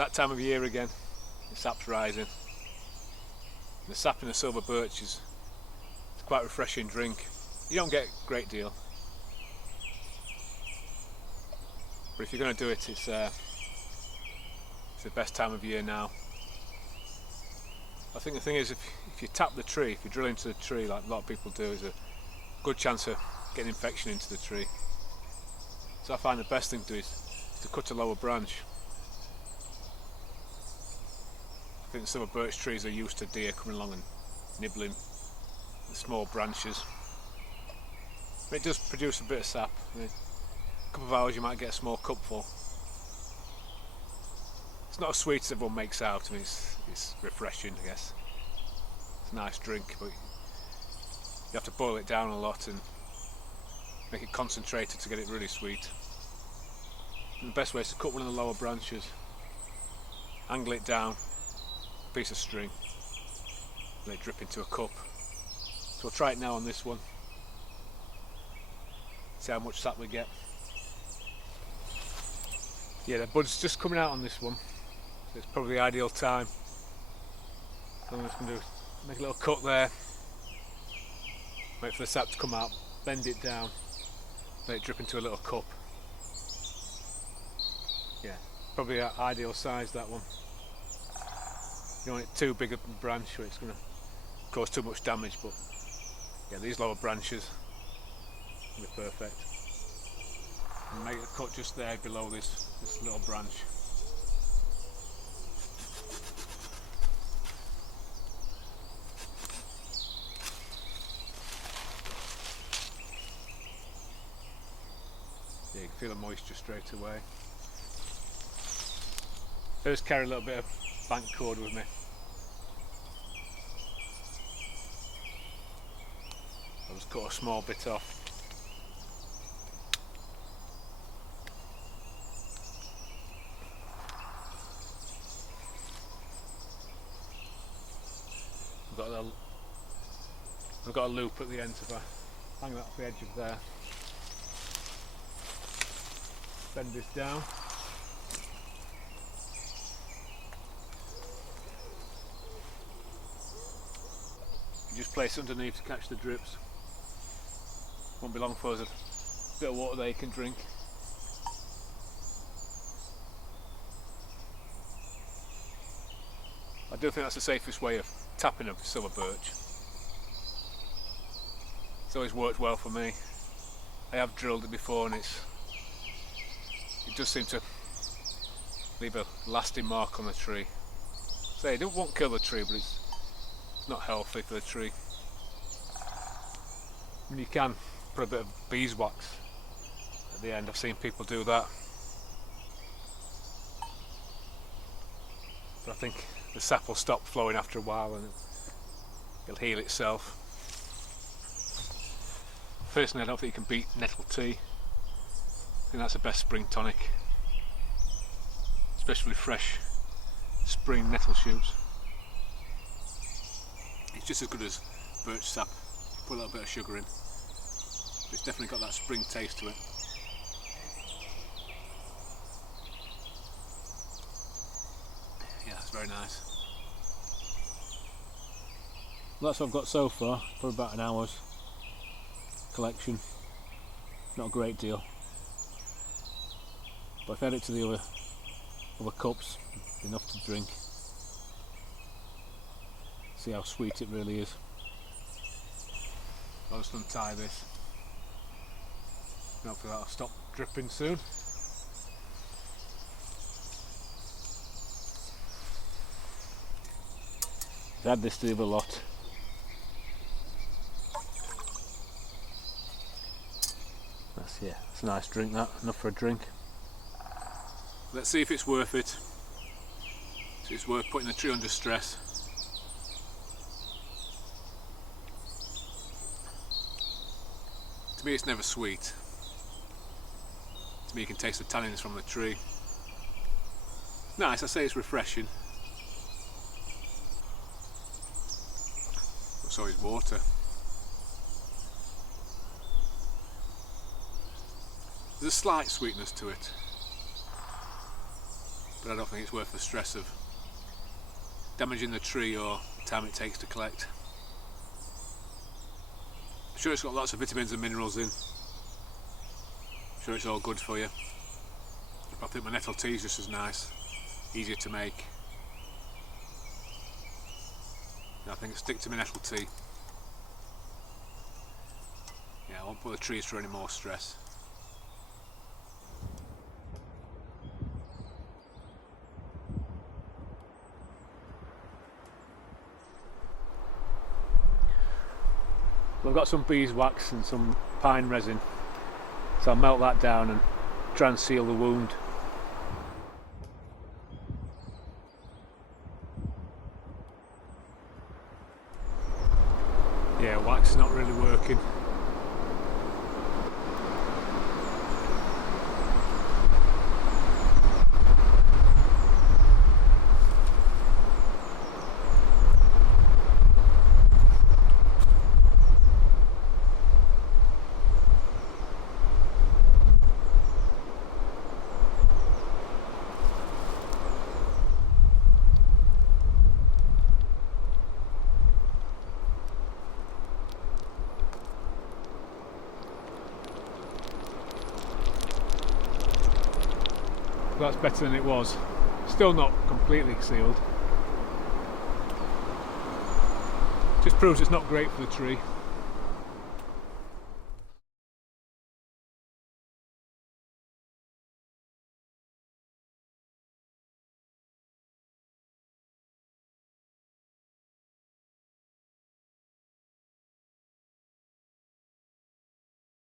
that time of year again. The sap's rising. The sap in the silver birch is quite a refreshing drink. You don't get a great deal, but if you're going to do it, it's the best time of year now. I think the thing is, if you tap the tree, if you drill into the tree like a lot of people do, there's a good chance of getting infection into the tree. So I find the best thing to do is to cut a lower branch. I think the silver birch trees are used to deer coming along and nibbling the small branches. But it does produce a bit of sap. In a couple of hours you might get a small cupful. It's not as sweet as everyone makes out. I mean, it's refreshing, I guess. It's a nice drink, but you have to boil it down a lot and make it concentrated to get it really sweet. And the best way is to cut one of the lower branches, angle it down, a piece of string, let it drip into a cup. So we'll try it now on this one, see how much sap we get. Yeah, the bud's just coming out on this one, so it's probably the ideal time. So I'm just going to make a little cut there, wait for the sap to come out, bend it down, let it drip into a little cup. Yeah, probably an ideal size, that one. You don't want it too big a branch where it's going to cause too much damage, but yeah, these lower branches will be perfect. And make a cut just there below this little branch. Yeah, you can feel the moisture straight away. First carry a little bit of bank cord with me. I'll just cut a small bit off. I've got a loop at the end, so if I hang that off the edge of there, bend this down. You just place it underneath to catch the drips. Won't be long for us, a bit of water there you can drink. I do think that's the safest way of tapping a silver birch. It's always worked well for me. I have drilled it before and it does seem to leave a lasting mark on the tree. So it won't kill the tree, but it's not healthy for the tree. I mean, you can put a bit of beeswax at the end. I've seen people do that, but I think the sap will stop flowing after a while and it'll heal itself. Personally, I don't think you can beat nettle tea. I think that's the best spring tonic, especially fresh spring nettle shoots. It's just as good as birch sap. Put a little bit of sugar in, but it's definitely got that spring taste to it. Yeah, that's very nice. Well, that's what I've got so far. Probably about an hour's collection. Not a great deal, but I've added it to the other cups, enough to drink. See how sweet it really is. I'll just untie this. Hopefully that'll stop dripping soon. I've had this to the other lot. It's a nice drink, that, enough for a drink. Let's see if it's worth it. So it's worth putting the tree under stress. To me it's never sweet. To me you can taste the tannins from the tree. Nice, I say it's refreshing. But so is water. There's a slight sweetness to it. but I don't think it's worth the stress of damaging the tree or the time it takes to collect. I'm sure it's got lots of vitamins and minerals in. I'm sure it's all good for you. But I think my nettle tea is just as nice, easier to make. I think I'll stick to my nettle tea. Yeah, I won't put the trees through any more stress. I've got some beeswax and some pine resin, so I'll melt that down and try and seal the wound. Yeah, wax is not really working. That's better than it was. Still not completely sealed. Just proves it's not great for the tree.